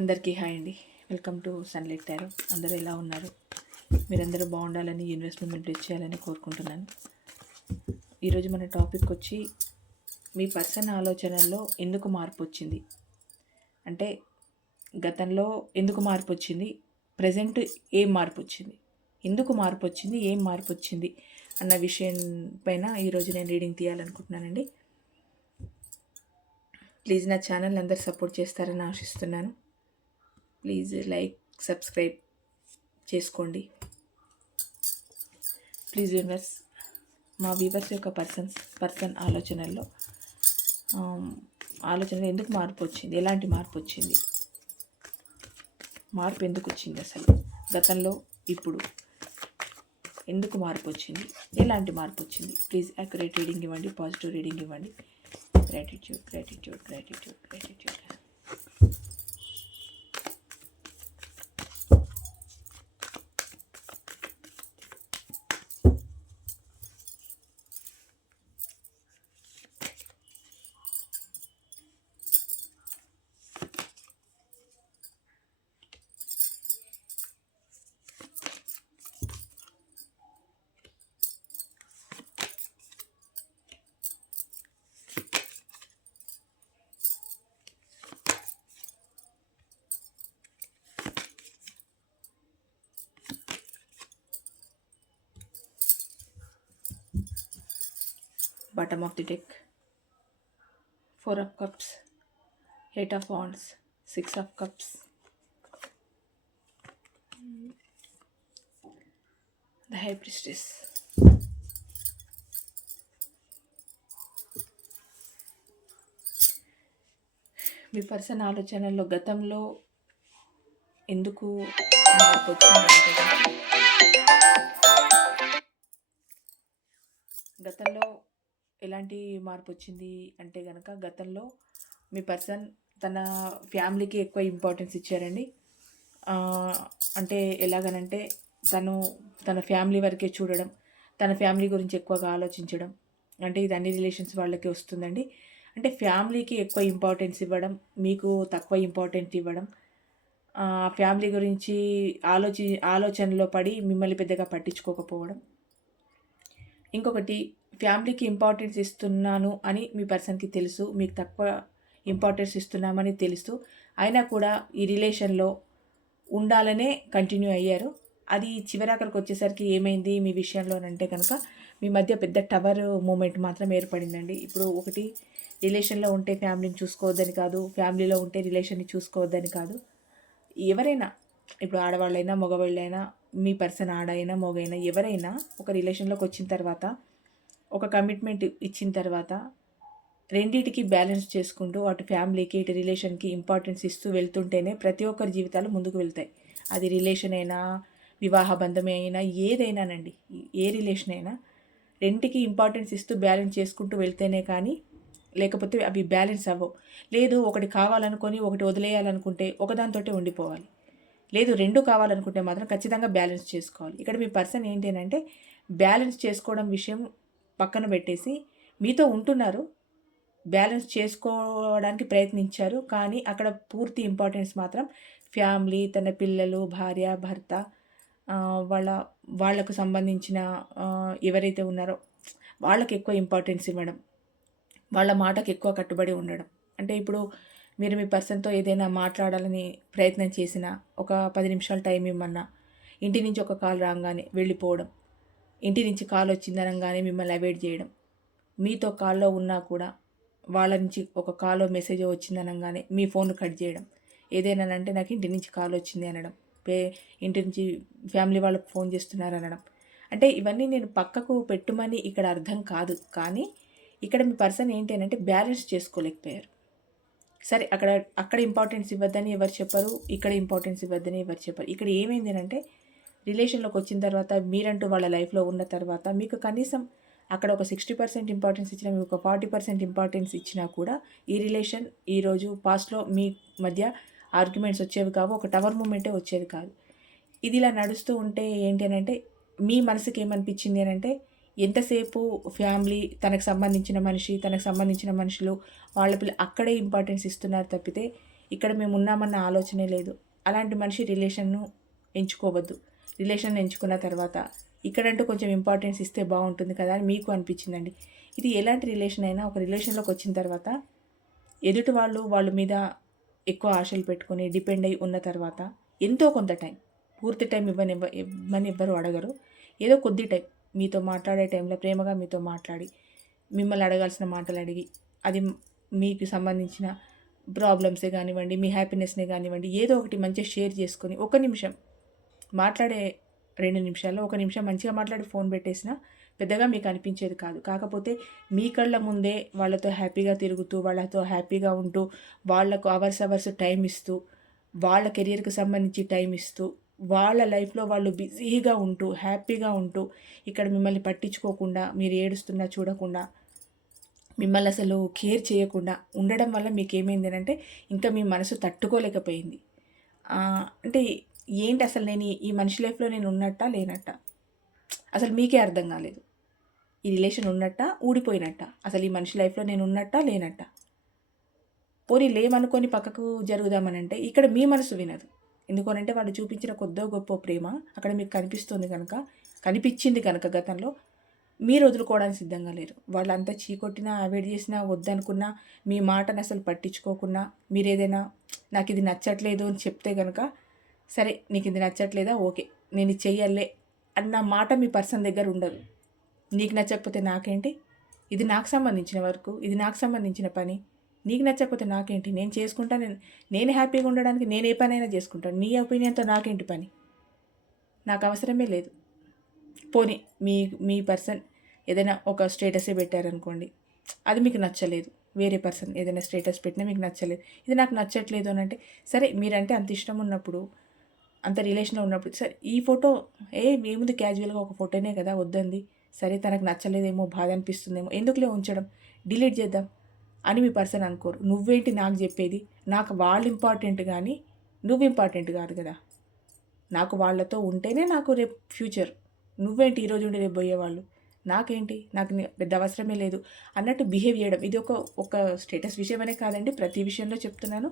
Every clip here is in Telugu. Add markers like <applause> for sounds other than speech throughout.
అందరికీ హాయ్ అండి. వెల్కమ్ టు సన్లైట్ టారో అందరూ ఎలా ఉన్నారు? మీరందరూ బాగుండాలని ఇన్వెస్ట్మెంట్ బ్లెస్ చేయాలని కోరుకుంటున్నాను. ఈరోజు మన టాపిక్ వచ్చి మీ పర్సన్ ఆలోచనల్లో ఎందుకు మార్పు వచ్చింది? అంటే గతంలో ఎందుకు మార్పు వచ్చింది? ప్రజెంట్ ఏం మార్పు వచ్చింది? ఎందుకు మార్పు వచ్చింది? ఏం మార్పు వచ్చింది? అన్న విషయం పైన ఈరోజు నేను రీడింగ్ తీయాలనుకుంటున్నానండి. ప్లీజ్ నా ఛానల్ అందరు సపోర్ట్ చేస్తారని ఆశిస్తున్నాను. ప్లీజ్ లైక్ సబ్స్క్రైబ్ చేసుకోండి. ప్లీజ్ వ్యూవర్స్ మా వ్యూవర్స్ యొక్క పర్సన్స్ పర్సన్ ఆలోచనల్లో ఆలోచన ఆలోచనలో ఎందుకు మార్పు వచ్చింది? ఎలాంటి మార్పు వచ్చింది? మార్పు ఎందుకు వచ్చింది అసలు? గతంలో ఇప్పుడు ఎందుకు మార్పు వచ్చింది? ఎలాంటి మార్పు వచ్చింది? ప్లీజ్ అక్యురేట్ రీడింగ్ ఇవ్వండి పాజిటివ్ రీడింగ్ ఇవ్వండి. Gratitude gratitude gratitude gratitude bottom of the deck four of cups eight of wands six of cups the high priestess మీ పర్సన్ ఆలోచనల్లో గతంలో ఎందుకు మార్పు వచ్చిందంటే కనుక గతంలో ఎలాంటి మార్పు వచ్చింది అంటే కనుక గతంలో మీ పర్సన్ తన ఫ్యామిలీకి ఎక్కువ ఇంపార్టెన్స్ ఇచ్చారండి. అంటే ఎలాగనంటే తను తన ఫ్యామిలీ వరకే చూడడం తన ఫ్యామిలీ గురించి ఎక్కువగా ఆలోచించడం అంటే ఇది అన్ని రిలేషన్స్ వాళ్ళకి వస్తుందండి. అంటే ఫ్యామిలీకి ఎక్కువ ఇంపార్టెన్స్ ఇవ్వడం మీకు తక్కువ ఇంపార్టెన్స్ ఇవ్వడం ఫ్యామిలీ గురించి ఆలోచి ఆలోచనలో పడి మిమ్మల్ని పెద్దగా పట్టించుకోకపోవడం ఇంకొకటి ఫ్యామిలీకి ఇంపార్టెన్స్ ఇస్తున్నాను అని మీ పర్సన్కి తెలుసు మీకు తక్కువ ఇంపార్టెన్స్ ఇస్తున్నామని తెలుసు అయినా కూడా ఈ రిలేషన్లో ఉండాలనే కంటిన్యూ అయ్యారు. అది చివరాఖరికి వచ్చేసరికి ఏమైంది మీ విషయంలోనంటే కనుక మీ మధ్య పెద్ద టవర్ మూమెంట్ మాత్రం ఏర్పడిందండి. ఇప్పుడు ఒకటి రిలేషన్లో ఉంటే ఫ్యామిలీని చూసుకోవద్దని కాదు ఫ్యామిలీలో ఉంటే రిలేషన్ని చూసుకోవద్దని కాదు. ఎవరైనా ఇప్పుడు ఆడవాళ్ళైనా మగవాళ్ళైనా మీ పర్సన్ ఆడైనా మగైనా ఎవరైనా ఒక రిలేషన్లోకి వచ్చిన తర్వాత ఒక కమిట్మెంట్ ఇచ్చిన తర్వాత రెండిటికి బ్యాలెన్స్ చేసుకుంటూ అటు ఫ్యామిలీకి ఇటు రిలేషన్కి ఇంపార్టెన్స్ ఇస్తూ వెళ్తుంటేనే ప్రతి ఒక్కరి జీవితాలు ముందుకు వెళ్తాయి. అది రిలేషన్ అయినా వివాహ బంధమే అయినా ఏదైనానండి ఏ రిలేషన్ అయినా రెంటికి ఇంపార్టెన్స్ ఇస్తూ బ్యాలెన్స్ చేసుకుంటూ వెళ్తేనే కానీ లేకపోతే అవి బ్యాలెన్స్ అవ్వవు. లేదు ఒకటి కావాలనుకొని ఒకటి వదిలేయాలనుకుంటే ఒకదానితోటే ఉండిపోవాలి. లేదు రెండు కావాలనుకుంటే మాత్రం ఖచ్చితంగా బ్యాలెన్స్ చేసుకోవాలి. ఇక్కడ మీ పర్సన్ ఏంటి అని అంటే బ్యాలెన్స్ చేసుకోవడం విషయం పక్కన పెట్టేసి మీతో ఉంటున్నారు బ్యాలెన్స్ చేసుకోవడానికి ప్రయత్నించారు కానీ అక్కడ పూర్తి ఇంపార్టెన్స్ మాత్రం ఫ్యామిలీ తన పిల్లలు భార్య భర్త వాళ్ళ వాళ్ళకు సంబంధించిన ఎవరైతే ఉన్నారో వాళ్ళకి ఎక్కువ ఇంపార్టెన్స్ ఇవ్వడం వాళ్ళ మాటకు ఎక్కువ కట్టుబడి ఉండడం. అంటే ఇప్పుడు మీరు మీ పర్సన్తో ఏదైనా మాట్లాడాలని ప్రయత్నం చేసినా ఒక పది నిమిషాలు టైం ఇవ్వమన్నా ఇంటి నుంచి ఒక కాల్ రాగానే వెళ్ళిపోవడం ఇంటి నుంచి కాల్ వచ్చిందనగానే మిమ్మల్ని అవాయిడ్ చేయడం మీతో కాల్లో ఉన్నా కూడా వాళ్ళ నుంచి ఒక కాల్ మెసేజ్ వచ్చిందనగానే మీ ఫోన్ కట్ చేయడం ఏదైనా అంటే నాకు ఇంటి నుంచి కాల్ వచ్చింది అనడం పే ఇంటి నుంచి ఫ్యామిలీ వాళ్ళకి ఫోన్ చేస్తున్నారు అనడం. అంటే ఇవన్నీ నేను పక్కకు పెట్టుమని ఇక్కడ అర్థం కాదు కానీ ఇక్కడ మీ పర్సన్ ఏంటి అని అంటే బ్యాలెన్స్ చేసుకోలేకపోయారు. సరే అక్కడ అక్కడ ఇంపార్టెన్స్ ఇవ్వద్దని ఎవరు చెప్పరు ఇక్కడ ఇంపార్టెన్స్ ఇవ్వద్దని ఎవరు చెప్పరు. ఇక్కడ ఏమైంది అంటే రిలేషన్లోకి వచ్చిన తర్వాత మీరంటూ వాళ్ళ లైఫ్లో ఉన్న తర్వాత మీకు కనీసం అక్కడ ఒక సిక్స్టీ పర్సెంట్ ఇంపార్టెన్స్ ఇచ్చినా మీకు ఒక ఫార్టీ పర్సెంట్ ఇంపార్టెన్స్ ఇచ్చినా కూడా ఈ రిలేషన్ ఈరోజు పాస్ట్లో మీ మధ్య ఆర్గ్యుమెంట్స్ వచ్చేవి కావు ఒక టవర్ మూమెంటే వచ్చేది కాదు. ఇది ఇలా నడుస్తూ ఉంటే ఏంటి అని అంటే మీ మనసుకి ఏమనిపించింది అని అంటే ఎంతసేపు ఫ్యామిలీ తనకు సంబంధించిన మనిషి తనకు సంబంధించిన మనుషులు వాళ్ళ పిల్ల అక్కడే ఇంపార్టెన్స్ ఇస్తున్నారు తప్పితే ఇక్కడ మేము ఉన్నామన్న ఆలోచనే లేదు. అలాంటి మనిషి రిలేషన్ను ఎంచుకోవద్దు. రిలేషన్ ఎంచుకున్న తర్వాత ఇక్కడంటూ కొంచెం ఇంపార్టెన్స్ ఇస్తే బాగుంటుంది కదా అని మీకు అనిపించిందండి. ఇది ఎలాంటి రిలేషన్ అయినా ఒక రిలేషన్లోకి వచ్చిన తర్వాత ఎదుటి వాళ్ళు వాళ్ళ మీద ఎక్కువ ఆశలు పెట్టుకొని డిపెండ్ అయి ఉన్న తర్వాత ఎంతో కొంత టైం పూర్తి టైం ఇవ్వని ఇవ్వ- ఇవ్వని ఎవ్వరు అడగరు. ఏదో కొద్ది టైం మీతో మాట్లాడే టైంలో ప్రేమగా మీతో మాట్లాడి మిమ్మల్ని అడగాల్సిన మాటలు అడిగి అది మీకు సంబంధించిన ప్రాబ్లమ్సే కానివ్వండి మీ హ్యాపీనెస్నే కానివ్వండి ఏదో ఒకటి మంచిగా షేర్ చేసుకొని ఒక నిమిషం మాట్లాడే రెండు నిమిషాల్లో ఒక నిమిషం మంచిగా మాట్లాడి ఫోన్ పెట్టేసినా పెద్దగా మీకు అనిపించేది కాదు. కాకపోతే మీ కళ్ళ ముందే వాళ్ళతో హ్యాపీగా తిరుగుతూ వాళ్ళతో హ్యాపీగా ఉంటూ వాళ్ళకు అవర్స్ అవర్స్ టైం ఇస్తూ వాళ్ళ కెరియర్కి సంబంధించి టైం ఇస్తూ వాళ్ళ లైఫ్లో వాళ్ళు బిజీగా ఉంటూ హ్యాపీగా ఉంటూ ఇక్కడ మిమ్మల్ని పట్టించుకోకుండా మీరు ఏడుస్తున్నా చూడకుండా మిమ్మల్ని అసలు కేర్ చేయకుండా ఉండడం వల్ల మీకు ఏమైంది అంటే ఇంకా మీ మనసు తట్టుకోలేకపోయింది. అంటే ఏంటి అసలు నేను ఈ- మనిషి లైఫ్లో నేను ఉన్నట్టా లేనట్టా? అసలు మీకే అర్థం కాలేదు. ఈ రిలేషన్ ఉన్నట్టా ఊడిపోయినట్ట? అసలు ఈ మనిషి లైఫ్లో నేను ఉన్నట్టా లేనట్టా? పోనీ లేమనుకొని పక్కకు జరుగుదామనంటే ఇక్కడ మీ మనసు వినదు. ఎందుకనంటే వాళ్ళు చూపించిన కొద్దో గొప్ప ప్రేమ అక్కడ మీకు కనిపిస్తుంది కనుక కనిపించింది కనుక గతంలో మీరు వదులుకోవడానికి సిద్ధంగా లేరు. వాళ్ళంతా చీకొట్టినా అవాయిడ్ చేసినా వద్దనుకున్నా మీ మాటను అసలు పట్టించుకోకున్నా మీరు ఏదైనా నాకు ఇది నచ్చట్లేదు అని చెప్తే కనుక సరే నీకు ఇది నచ్చట్లేదా? ఓకే నేను ఇది చెయ్యాలే అన్న మాట మీ పర్సన్ దగ్గర ఉండదు. నీకు నచ్చకపోతే నాకేంటి? ఇది నాకు సంబంధించిన వరకు ఇది నాకు సంబంధించిన పని. నీకు నచ్చకపోతే నాకేంటి? నేను చేసుకుంటా నేను నేను హ్యాపీగా ఉండడానికి నేను ఏ పనైనా చేసుకుంటాను. నీ ఒపీనియన్తో నాకేంటి పని? నాకు అవసరమే లేదు. పోనీ మీ మీ పర్సన్ ఏదైనా ఒక స్టేటసే పెట్టారనుకోండి అది మీకు నచ్చలేదు. వేరే పర్సన్ ఏదైనా స్టేటస్ పెట్టినా మీకు నచ్చలేదు. ఇది నాకు నచ్చట్లేదు అని అంటే సరే మీరంటే అంత ఇష్టం ఉన్నప్పుడు అంత రిలేషన్లో ఉన్నప్పుడు సరే ఈ ఫోటో ఏ ఏముంది క్యాజువల్గా ఒక ఫోటోనే కదా వద్దంది. సరే తనకు నచ్చలేదేమో బాధ అనిపిస్తుందేమో ఎందుకులే ఉంచడం? డిలీట్ చేద్దాం. అని మీ పర్సన్ అనుకోరు. నువ్వేంటి నాకు చెప్పేది? నాకు వాళ్ళు ఇంపార్టెంట్ కానీ నువ్వు ఇంపార్టెంట్ కాదు కదా. నాకు వాళ్ళతో ఉంటేనే నాకు రేపు ఫ్యూచర్. నువ్వేంటి ఈరోజు ఉండి రేపు పోయేవాళ్ళు? నాకేంటి? నాకు పెద్ద అవసరమే లేదు అన్నట్టు బిహేవ్ చేయడం. ఇది ఒక ఒక స్టేటస్ విషయమనే కాదండి. ప్రతి విషయంలో చెప్తున్నాను.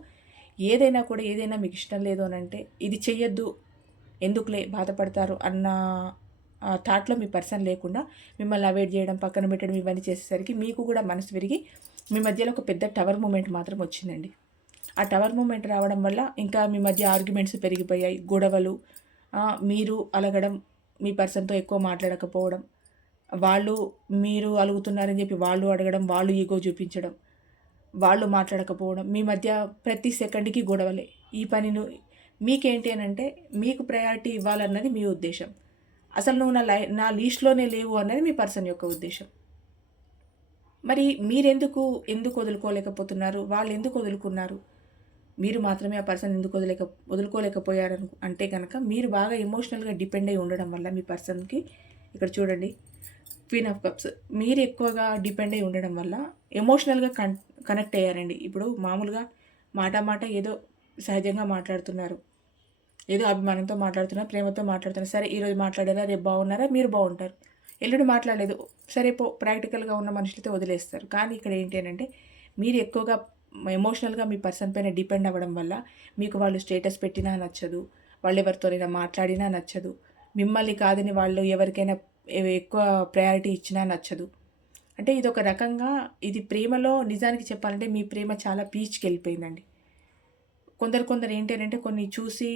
ఏదైనా కూడా ఏదైనా మీకు ఇష్టం లేదు అని అంటే ఇది చెయ్యొద్దు. ఎందుకులే బాధపడతారు అన్న థాట్లో మీ పర్సన్ లేకుండా మిమ్మల్ని అవాయిడ్ చేయడం పక్కన పెట్టడం ఇవన్నీ చేసేసరికి మీకు కూడా మనసు విరిగి మీ మధ్యలో ఒక పెద్ద టవర్ మూమెంట్ మాత్రం వచ్చిందండి. ఆ టవర్ మూమెంట్ రావడం వల్ల ఇంకా మీ మధ్య ఆర్గ్యుమెంట్స్ పెరిగిపోయాయి. గొడవలు మీరు అలగడం మీ పర్సన్తో ఎక్కువ మాట్లాడకపోవడం వాళ్ళు మీరు అలుగుతున్నారని చెప్పి వాళ్ళు అడగడం వాళ్ళు ఈగో చూపించడం వాళ్ళు మాట్లాడకపోవడం మీ మధ్య ప్రతి సెకండ్కి గొడవలే. ఈ పనిను మీకేంటి అని అంటే మీకు ప్రయారిటీ ఇవ్వాలన్నది మీ ఉద్దేశం. అసలు నువ్వు నా లై నా లీస్ట్లోనే లేవు అన్నది మీ పర్సన్ యొక్క ఉద్దేశం. మరి మీరెందుకు ఎందుకు వదులుకోలేకపోతున్నారు? వాళ్ళు ఎందుకు వదులుకున్నారు? మీరు మాత్రమే ఆ పర్సన్ ఎందుకు వదిలేక వదులుకోలేకపోయారు అంటే కనుక మీరు బాగా ఎమోషనల్గా డిపెండ్ అయి ఉండడం వల్ల మీ పర్సన్కి ఇక్కడ చూడండి క్వీన్ ఆఫ్ కప్స్ మీరు ఎక్కువగా డిపెండ్ అయి ఉండడం వల్ల ఎమోషనల్గా కన్ కనెక్ట్ అయ్యారండి. ఇప్పుడు మామూలుగా మాట మాట ఏదో సహజంగా మాట్లాడుతున్నారు. ఏదో అభిమానంతో మాట్లాడుతున్నారు ప్రేమతో మాట్లాడుతున్నారు. సరే ఈరోజు మాట్లాడారా? రేపు బాగున్నారా? మీరు బాగుంటారు. ఎల్లుడు మాట్లాడలేదు. సరే పో ప్రాక్టికల్గా ఉన్న మనుషులతో వదిలేస్తారు. కానీ ఇక్కడ ఏంటి అని అంటే మీరు ఎక్కువగా ఎమోషనల్గా మీ పర్సన్ పైన డిపెండ్ అవ్వడం వల్ల మీకు వాళ్ళు స్టేటస్ పెట్టినా నచ్చదు. వాళ్ళు ఎవరితోనైనా మాట్లాడినా నచ్చదు. మిమ్మల్ని కాదని వాళ్ళు ఎవరికైనా ఎక్కువ ప్రయారిటీ ఇచ్చినా నచ్చదు. అంటే ఇది ఒక రకంగా ఇది ప్రేమలో నిజానికి చెప్పాలంటే మీ ప్రేమ చాలా పీచ్కి వెళ్ళిపోయిందండి కొందరు కొందరు ఏంటి అని అంటే కొన్ని చూసి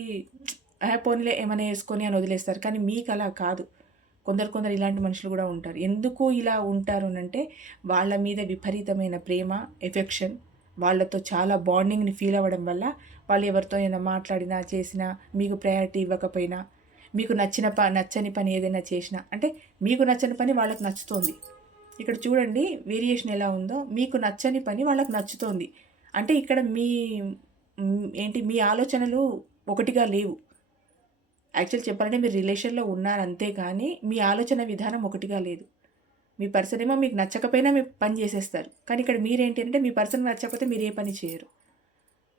"ఆ, పోనీలే ఏమైనా వేసుకొని అని వదిలేస్తారు. కానీ మీకు అలా కాదు. కొందరు కొందరు ఇలాంటి మనుషులు కూడా ఉంటారు. ఎందుకు ఇలా ఉంటారు అంటే వాళ్ళ మీద విపరీతమైన ప్రేమ ఎఫెక్షన్ వాళ్ళతో చాలా బాండింగ్ని ఫీల్ అవ్వడం వల్ల వాళ్ళు ఎవరితో ఏదైనా మాట్లాడినా చేసినా మీకు ప్రయారిటీ ఇవ్వకపోయినా మీకు నచ్చిన ప నచ్చని పని ఏదైనా చేసినా అంటే మీకు నచ్చని పని వాళ్ళకి నచ్చుతోంది. ఇక్కడ చూడండి వేరియేషన్ ఎలా ఉందో మీకు నచ్చని పని వాళ్ళకి నచ్చుతోంది. అంటే ఇక్కడ మీ ఏంటి మీ ఆలోచనలు ఒకటిగా లేవు. యాక్చువల్ చెప్పాలంటే మీరు రిలేషన్లో ఉన్నారు అంతే కానీ మీ ఆలోచన విధానం ఒకటిగా లేదు. మీ పర్సన్ ఏమో మీకు నచ్చకపోయినా మీ పని చేసేస్తారు. కానీ ఇక్కడ మీరేంటి అంటే మీ పర్సన్ నచ్చకపోతే మీరు ఏ పని చేయరు.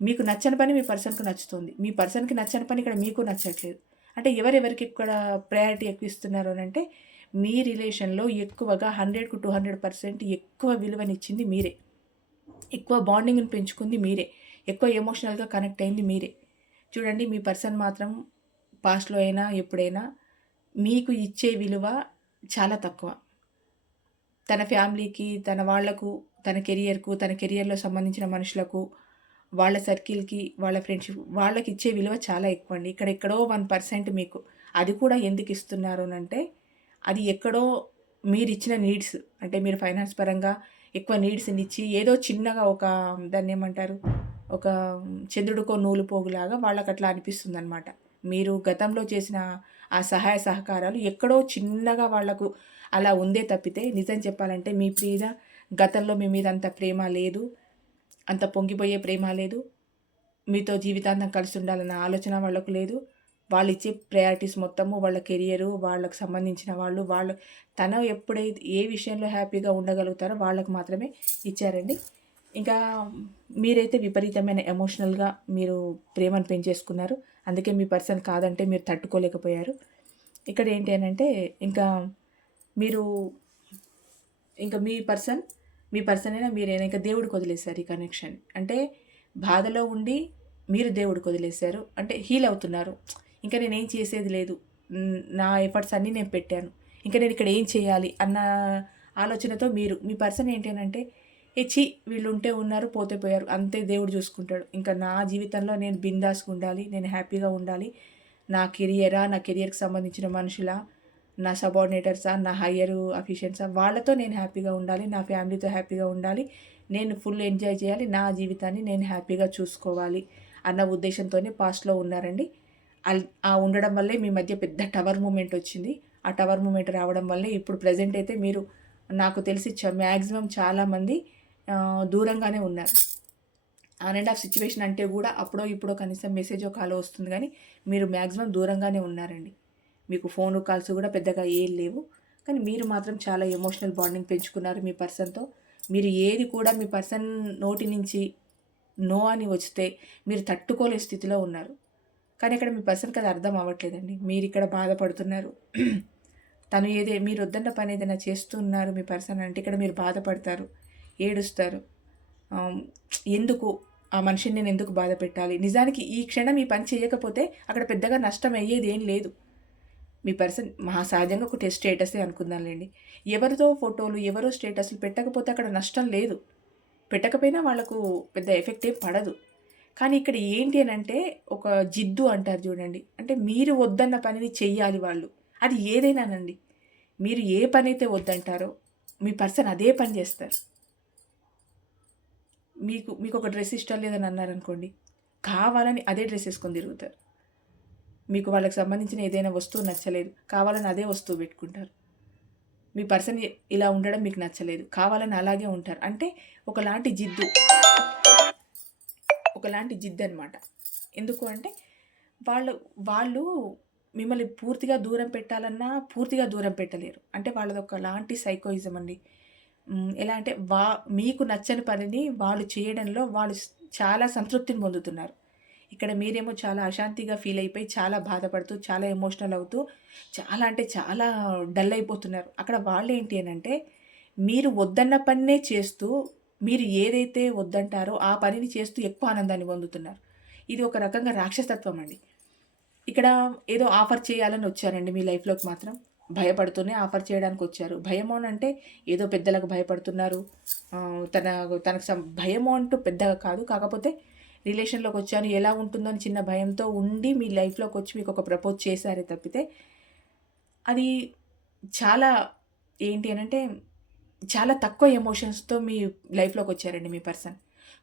మీకు నచ్చని పని మీ పర్సన్కి నచ్చుతుంది. మీ పర్సన్కి నచ్చని పని ఇక్కడ మీకు నచ్చట్లేదు. అంటే ఎవరెవరికి ఇక్కడ ప్రయారిటీ ఎక్కువ ఇస్తున్నారు అని అంటే మీ రిలేషన్లో ఎక్కువగా హండ్రెడ్కు టూ హండ్రెడ్ పర్సెంట్ ఎక్కువ విలువనిచ్చింది మీరే. ఎక్కువ బాండింగ్ని పెంచుకుంది మీరే. ఎక్కువ ఎమోషనల్గా కనెక్ట్ అయింది మీరే. చూడండి మీ పర్సన్ మాత్రం పాస్ట్లో అయినా ఎప్పుడైనా మీకు ఇచ్చే విలువ చాలా తక్కువ. తన ఫ్యామిలీకి తన వాళ్ళకు తన కెరియర్కు తన కెరియర్లో సంబంధించిన మనుషులకు వాళ్ళ సర్కిల్కి వాళ్ళ ఫ్రెండ్షిప్ వాళ్ళకి ఇచ్చే విలువ చాలా ఎక్కువ అండి ఇక్కడ ఎక్కడో వన్ పర్సెంట్ మీకు. అది కూడా ఎందుకు ఇస్తున్నారు అంటే అది ఎక్కడో మీరు ఇచ్చిన నీడ్స్. అంటే మీరు ఫైనాన్స్ పరంగా ఎక్కువ నీడ్స్ని ఇచ్చి ఏదో చిన్నగా ఒక దాన్ని ఏమంటారు? ఒక చంద్రుడికో నూలు పోగులాగా వాళ్ళకి అట్లా అనిపిస్తుంది అనమాట మీరు గతంలో చేసిన ఆ సహాయ సహకారాలు ఎక్కడో చిన్నగా వాళ్ళకు అలా ఉందే తప్పితే నిజం చెప్పాలంటే మీ ప్రియ గతంలో మీ మీద అంత ప్రేమ లేదు. అంత పొంగిపోయే ప్రేమ లేదు. మీతో జీవితాంతం కలిసి ఉండాలన్న ఆలోచన వాళ్ళకు లేదు. వాళ్ళు ఇచ్చే ప్రయారిటీస్ మొత్తము వాళ్ళ కెరియరు వాళ్ళకు సంబంధించిన వాళ్ళు వాళ్ళు తన ఎప్పుడైతే ఏ విషయంలో హ్యాపీగా ఉండగలుగుతారో వాళ్ళకు మాత్రమే ఇచ్చారండి. ఇంకా మీరైతే విపరీతమైన ఎమోషనల్గా మీరు ప్రేమను పెంచేసుకున్నారు. అందుకే మీ పర్సన్ కాదంటే మీరు తట్టుకోలేకపోయారు. ఇక్కడ ఏంటి అని అంటే ఇంకా మీరు ఇంకా మీ పర్సన్ మీ పర్సన్ అయినా మీరైనా ఇంకా దేవుడికి వదిలేశారు ఈ కనెక్షన్ అంటే బాధలో ఉండి మీరు దేవుడికి వదిలేశారు. అంటే హీల్ అవుతున్నారు. ఇంకా నేనేం చేసేది లేదు. నా ఎఫర్ట్స్ అన్నీ నేను పెట్టాను. ఇంకా నేను ఇక్కడ ఏం చేయాలి అన్న ఆలోచనతో మీరు మీ పర్సన్ ఏంటంటే ఇచ్చి వీళ్ళుంటే ఉన్నారు పోతే పోయారు. అంతే దేవుడు చూసుకుంటాడు. ఇంకా నా జీవితంలో నేను బిందాస్గా ఉండాలి నేను హ్యాపీగా ఉండాలి. నా కెరియరా నా కెరియర్కి సంబంధించిన మనుషుల నా సబార్డినేటర్సా నా హయ్యర్ అఫీషియన్సా వాళ్ళతో నేను హ్యాపీగా ఉండాలి నా ఫ్యామిలీతో హ్యాపీగా ఉండాలి. నేను ఫుల్ ఎంజాయ్ చేయాలి నా జీవితాన్ని నేను హ్యాపీగా చూసుకోవాలి అన్న ఉద్దేశంతోనే పాస్ట్లో ఉన్నారండి. ఆ ఉండడం వల్లే మీ మధ్య పెద్ద టవర్ మూమెంట్ వచ్చింది. ఆ టవర్ మూమెంట్ రావడం వల్లే ఇప్పుడు ప్రజెంట్ అయితే మీరు నాకు తెలిసి మ్యాక్సిమం చాలామంది దూరంగానే ఉన్నారు. ఆన్ అండ్ ఆఫ్ సిచ్యువేషన్ అంటే కూడా అప్పుడో ఇప్పుడో కనీసం మెసేజ్ కాల్ వస్తుంది కానీ మీరు మ్యాక్సిమం దూరంగానే ఉన్నారండి. మీకు ఫోన్ కాల్స్ కూడా పెద్దగా ఏం లేవు. కానీ మీరు మాత్రం చాలా ఎమోషనల్ బాండింగ్ పెంచుకున్నారు మీ పర్సన్తో మీరు ఏది కూడా మీ పర్సన్ నోటి నుంచి నో అని వస్తే మీరు తట్టుకోలే స్థితిలో ఉన్నారు. కానీ ఇక్కడ మీ పర్సన్కి అది అర్థం అవ్వట్లేదండి. మీరు ఇక్కడ బాధపడుతున్నారు. <clears throat> తను ఏదే మీరు వద్దన్న పని ఏదైనా చేస్తున్నారు మీ పర్సన్ అంటే ఇక్కడ మీరు బాధపడతారు. ఏడుస్తారు. ఎందుకు? ఆ మనిషిని నేను ఎందుకు బాధ పెట్టాలి? నిజానికి ఈ క్షణం ఈ పని చేయకపోతే అక్కడ పెద్దగా నష్టం అయ్యేది ఏం లేదు. మీ పర్సన్ మహా సహజంగా ఒక టెస్ట్ స్టేటసే అనుకుందాంలేండి. ఎవరితో ఫోటోలు ఎవరో స్టేటస్లు పెట్టకపోతే అక్కడ నష్టం లేదు. పెట్టకపోయినా వాళ్ళకు పెద్ద ఎఫెక్ట్ ఏం పడదు. కానీ ఇక్కడ ఏంటి అని అంటే ఒక జిద్దు అంటారు చూడండి. అంటే మీరు వద్దన్న పనిని చెయ్యాలి వాళ్ళు. అది ఏదైనానండి. మీరు ఏ పని అయితే వద్దంటారో మీ పర్సన్ అదే పని చేస్తారు. మీకు మీకు ఒక డ్రెస్ ఇష్టం లేదని అన్నారనుకోండి కావాలని అదే డ్రెస్ వేసుకొని తిరుగుతారు. మీకు వాళ్ళకి సంబంధించిన ఏదైనా వస్తువు నచ్చలేదు కావాలని అదే వస్తువు పెట్టుకుంటారు. మీ పర్సన్ ఇలా ఉండడం మీకు నచ్చలేదు కావాలని అలాగే ఉంటారు. అంటే ఒకలాంటి జిద్దు. ఒకలాంటి జిద్దు అనమాట ఎందుకు అంటే వాళ్ళు వాళ్ళు మిమ్మల్ని పూర్తిగా దూరం పెట్టాలన్నా పూర్తిగా దూరం పెట్టలేరు. అంటే వాళ్ళది ఒకలాంటి సైకోయిజం అండి. ఎలా అంటే వా మీకు నచ్చని పనిని వాళ్ళు చేయడంలో వాళ్ళు చాలా సంతృప్తిని పొందుతున్నారు. ఇక్కడ మీరేమో చాలా అశాంతిగా ఫీల్ అయిపోయి చాలా బాధపడుతూ చాలా ఎమోషనల్ అవుతూ చాలా అంటే చాలా డల్ అయిపోతున్నారు. అక్కడ వాళ్ళు ఏంటి అని అంటే మీరు వద్దన్న పనినే చేస్తూ మీరు ఏదైతే వద్దంటారో ఆ పనిని చేస్తూ ఎక్కువ ఆనందాన్ని పొందుతున్నారు. ఇది ఒక రకంగా రాక్షసత్వం అండి. ఇక్కడ ఏదో ఆఫర్ చేయాలని వచ్చారండి మీ లైఫ్లోకి మాత్రం. భయపడుతూనే ఆఫర్ చేయడానికి వచ్చారు భయమో అంటే ఏదో పెద్దలకు భయపడుతున్నారు. తన తనకు భయము అంటూ పెద్దగా కాదు. కాకపోతే రిలేషన్లోకి వచ్చాను ఎలా ఉంటుందో అని చిన్న భయంతో ఉండి మీ లైఫ్లోకి వచ్చి మీకు ఒక ప్రపోజ్ చేశారే తప్పితే అది చాలా ఏంటి అని అంటే చాలా తక్కువ ఎమోషన్స్తో మీ లైఫ్లోకి వచ్చారండి మీ పర్సన్.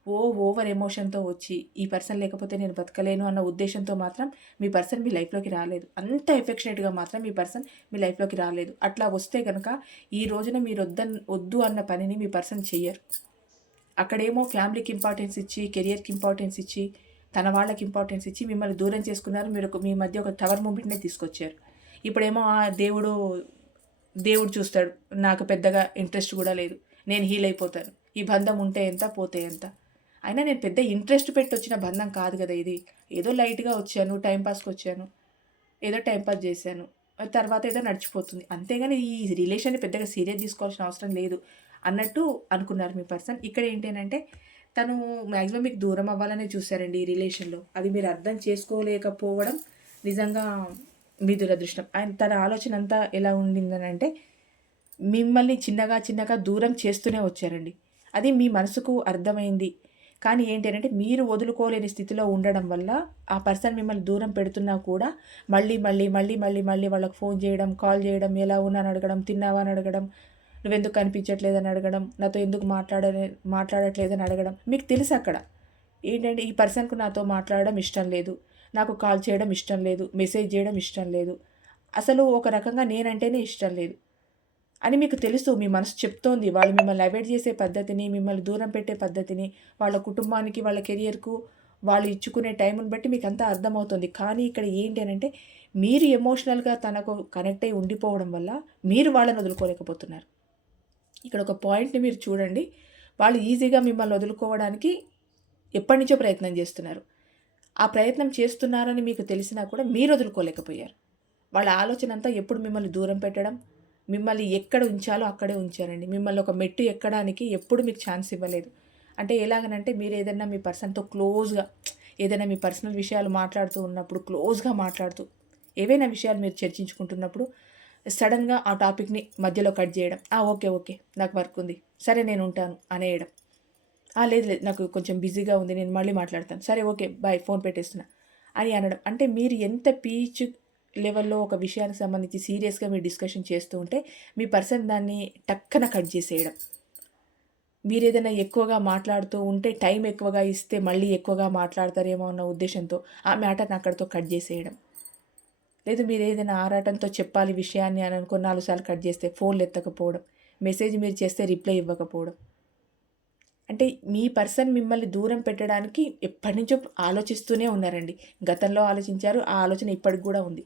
ఓ ఓవర్ ఎమోషన్తో వచ్చి ఈ పర్సన్ లేకపోతే నేను బతకలేను అన్న ఉద్దేశంతో మాత్రం మీ పర్సన్ మీ లైఫ్లోకి రాలేదు. అంత ఎఫెక్షనేట్గా మాత్రం మీ పర్సన్ మీ లైఫ్లోకి రాలేదు. అట్లా వస్తే కనుక ఈ రోజున మీరు వద్ద వద్దు అన్న పనిని మీ పర్సన్ చెయ్యరు. అక్కడేమో ఫ్యామిలీకి ఇంపార్టెన్స్ ఇచ్చి కెరియర్కి ఇంపార్టెన్స్ ఇచ్చి తన వాళ్ళకి ఇంపార్టెన్స్ ఇచ్చి మిమ్మల్ని దూరం చేసుకున్నారు మీరు మీ మధ్య ఒక టవర్ మూమెంట్నే తీసుకొచ్చారు. ఇప్పుడేమో ఆ దేవుడు దేవుడు చూస్తాడు. నాకు పెద్దగా ఇంట్రెస్ట్ కూడా లేదు. నేను హీల్ అయిపోతాను. ఈ బంధం ఉంటే ఎంత పోతే ఎంత. అయినా నేను పెద్ద ఇంట్రెస్ట్ పెట్టి వచ్చిన బంధం కాదు కదా ఇది. ఏదో లైట్గా వచ్చాను టైంపాస్కి వచ్చాను ఏదో టైంపాస్ చేశాను తర్వాత ఏదో నడిచిపోతుంది. అంతేగాని ఈ రిలేషన్ని పెద్దగా సీరియస్ తీసుకోవాల్సిన అవసరం లేదు అన్నట్టు అనుకున్నారు మీ పర్సన్. ఇక్కడ ఏంటంటే తను మ్యాక్సిమం మీకు దూరం అవ్వాలనే చూశారండి ఈ రిలేషన్లో. అది మీరు అర్థం చేసుకోలేకపోవడం నిజంగా మీ దురదృష్టం. ఆయన తన ఆలోచన అంతా ఎలా ఉండిందనంటే మిమ్మల్ని చిన్నగా చిన్నగా దూరం చేస్తూనే వచ్చారండి. అది మీ మనసుకు అర్థమైంది. కానీ ఏంటి అంటే మీరు వదులుకోలేని స్థితిలో ఉండడం వల్ల ఆ పర్సన్ మిమ్మల్ని దూరం పెడుతున్నా కూడా మళ్ళీ మళ్ళీ మళ్ళీ మళ్ళీ మళ్ళీ వాళ్ళకి ఫోన్ చేయడం కాల్ చేయడం ఎలా ఉన్నాను అడగడం తిన్నావా అని అడగడం నువ్వెందుకు కనిపించట్లేదని అడగడం నాతో ఎందుకు మాట్లాడ మాట్లాడట్లేదని అడగడం. మీకు తెలుసు అక్కడ. ఏంటంటే ఈ పర్సన్కు నాతో మాట్లాడడం ఇష్టం లేదు నాకు కాల్ చేయడం ఇష్టం లేదు మెసేజ్ చేయడం ఇష్టం లేదు. అసలు ఒక రకంగా నేనంటేనే ఇష్టం లేదు. అని మీకు తెలుసు మీ మనసు చెప్తోంది. వాళ్ళు మిమ్మల్ని అవాయిడ్ చేసే పద్ధతిని మిమ్మల్ని దూరం పెట్టే పద్ధతిని వాళ్ళ కుటుంబానికి వాళ్ళ కెరియర్కు వాళ్ళు ఇచ్చుకునే టైంని బట్టి మీకు అంతా అర్థమవుతుంది. కానీ ఇక్కడ ఏంటి అని అంటే మీరు ఎమోషనల్గా తనకు కనెక్ట్ అయి ఉండిపోవడం వల్ల మీరు వాళ్ళని వదులుకోలేకపోతున్నారు. ఇక్కడ ఒక పాయింట్ని మీరు చూడండి. వాళ్ళు ఈజీగా మిమ్మల్ని వదులుకోవడానికి ఎప్పటి నుంచో ప్రయత్నం చేస్తున్నారు. ఆ ప్రయత్నం చేస్తున్నారని మీకు తెలిసినా కూడా మీరు వదులుకోలేకపోయారు. వాళ్ళ ఆలోచన అంతా ఎప్పుడు మిమ్మల్ని దూరం పెట్టడం మిమ్మల్ని ఎక్కడ ఉంచాలో అక్కడే ఉంచారండి. మిమ్మల్ని ఒక మెట్టు ఎక్కడానికి ఎప్పుడు మీకు ఛాన్స్ ఇవ్వలేదు. అంటే ఎలాగనంటే మీరు ఏదైనా మీ పర్సన్తో క్లోజ్గా ఏదైనా మీ పర్సనల్ విషయాలు మాట్లాడుతూ ఉన్నప్పుడు క్లోజ్గా మాట్లాడుతూ ఏవైనా విషయాలు మీరు చర్చించుకుంటున్నప్పుడు సడన్గా ఆ టాపిక్ని మధ్యలో కట్ చేయడం ఆ ఓకే ఓకే నాకు వర్క్ ఉంది సరే నేను ఉంటాను అనేయడం. "ఆ, లేదు లేదు నాకు కొంచెం బిజీగా ఉంది నేను మళ్ళీ మాట్లాడతాను సరే ఓకే బాయ్ ఫోన్ పెట్టేస్తున్నా అని అనడం. అంటే మీరు ఎంత పీచ్ లెవెల్లో ఒక విషయానికి సంబంధించి సీరియస్గా మీరు డిస్కషన్ చేస్తూ ఉంటే మీ పర్సన్ దాన్ని టక్కన కట్ చేసేయడం. మీరు ఏదైనా ఎక్కువగా మాట్లాడుతూ ఉంటే టైం ఎక్కువగా ఇస్తే మళ్ళీ ఎక్కువగా మాట్లాడతారేమో అన్న ఉద్దేశంతో ఆ మ్యాటర్ని అక్కడితో కట్ చేసేయడం. లేదు మీరు ఏదైనా ఆరాటంతో చెప్పాలి విషయాన్ని అని అనుకుని నాలుగు సార్లు కట్ చేస్తే ఫోన్లు ఎత్తకపోవడం మెసేజ్ మీరు చేస్తే రిప్లై ఇవ్వకపోవడం. అంటే మీ పర్సన్ మిమ్మల్ని దూరం పెట్టడానికి ఎప్పటి నుంచో ఆలోచిస్తూనే ఉన్నారండి. గతంలో ఆలోచించారు ఆ ఆలోచన ఇప్పటికి కూడా ఉంది.